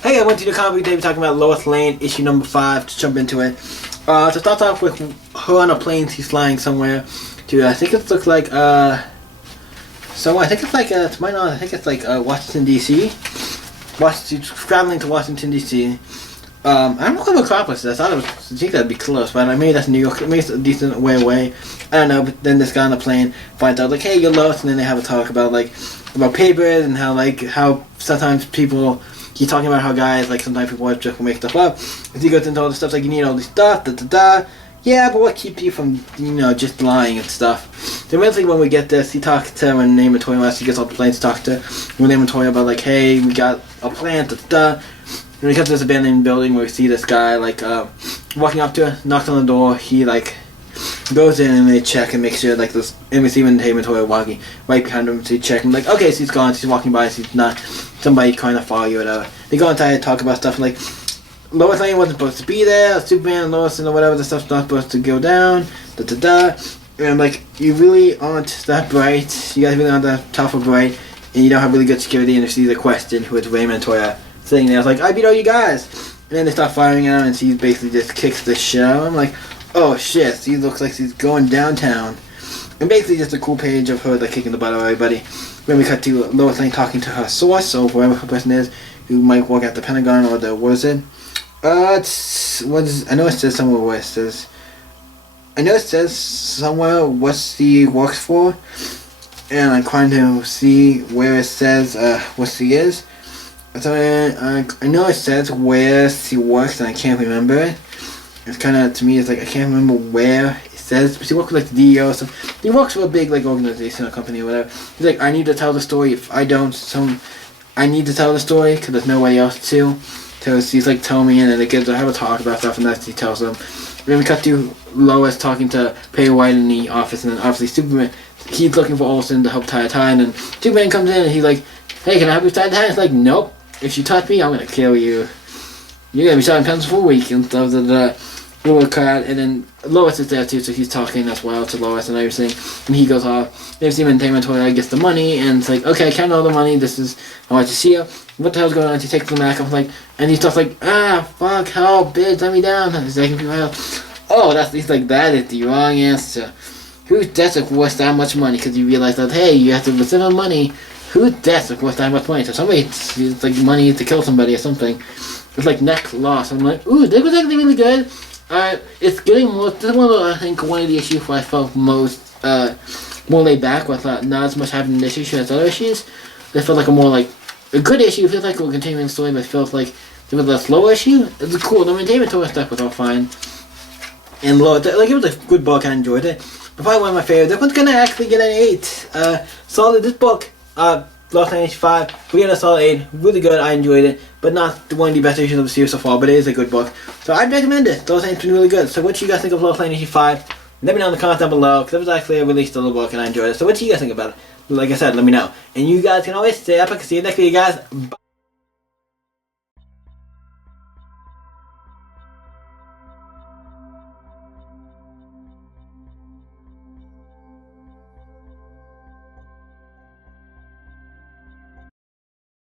Hey, I went to the comic today. We're talking about Lois Lane, issue number 5. To jump into it, to start off with her on a plane. She's flying somewhere to. I think it looks like somewhere. I think it's like to my knowledge, I think it's like Washington D.C. She's traveling to Washington D.C. I don't know what Acropolis is. I think that'd be close, but maybe that's New York. Maybe it's a decent way away. I don't know. But then this guy on the plane finds out like, hey, you're Lois, and then they have a talk about about papers and how sometimes people. He's talking about how guys, sometimes people just make stuff up. And he goes into all this stuff, like, you need all this stuff, Yeah, but what keeps you from, just lying and stuff? So eventually when we get this, he talks to when Name and Toy he gets off the plane to talk to when Name and Toy about, hey, we got a plan, And we come to this abandoned building where we see this guy, walking up to her, knocks on the door, he, goes in and they check and make sure, this, and we see when Name and Toy are walking right behind him, so you check and, okay, she's gone, she's walking by, she's not somebody trying to follow you or whatever. They go inside and talk about stuff Lois Lane wasn't supposed to be there, Superman and Lois and whatever, the stuff's not supposed to go down, And you really aren't that bright, you guys really aren't that tough or bright, and you don't have really good security, and if she's a question, who is Raymond and Toya sitting there, it's I beat all you guys! And then they start firing at him, and she basically just kicks the shit out of him, oh shit, she looks like she's going downtown. And basically just a cool page of her kicking the butt of everybody. When we cut to Lois Lane talking to her source, or whoever her person is, who might work at the Pentagon or the, what is it? I know it says somewhere where it says, I know it says somewhere what she works for, and I'm trying to see where it says what she is. So I know it says where she works, and I can't remember it. It's kind of, to me, it's I can't remember where it says, but she works with the DEO or something. He works for a big organization or company or whatever. He's I need to tell the story. If I don't, I need to tell the story because there's nobody else to. So she's telling me, and then the kids have a talk about stuff, and that's he tells them. Then we cut to Lois talking to Perry White in the office, and then obviously Superman, he's looking for Olsen to help tie a tie, and then Superman comes in and he's hey, can I help you tie the tie? It's nope. If you touch me, I'm gonna kill you. You're gonna be shot in pencil for a week and stuff. Little cut, and then Lois is there too, so he's talking as well to Lois and everything, and he goes off. There's even Toya gets the money, and it's okay, I count all the money, this is how much you see her. What the hell's going on? She takes the Mac, I'm and he's just fuck, help, bitch, let me down. He's taking people help. Oh, he's that is the wrong answer. Whose death is worth that much money? Because you realize that, hey, you have to receive money. Whose death is worth that much money? So somebody, it's money to kill somebody or something. It's neck loss. I'm ooh, this was actually really good. It's getting more. This is one of the issues where I felt most more laid back. Where I thought not as much happened in this issue as other issues. It felt a more a good issue. It feels like a continuing story, but it feels there was a slow issue. It's cool. The David Toya stuff was all fine, and Lois, it was a good book. I enjoyed it. But probably one of my favorites. This one's gonna actually get an 8. Solid. This book. Lost 95, we get a solid 8, really good, I enjoyed it, but not one of the best issues of the series so far, but it is a good book. So I'd recommend it. Lost 95's been really good. So what do you guys think of Lost 95? Let me know in the comments down below, because it was actually a really stellar book and I enjoyed it. So what do you guys think about it? Like I said, let me know. And you guys can always stay up, I can see you next video guys. Bye.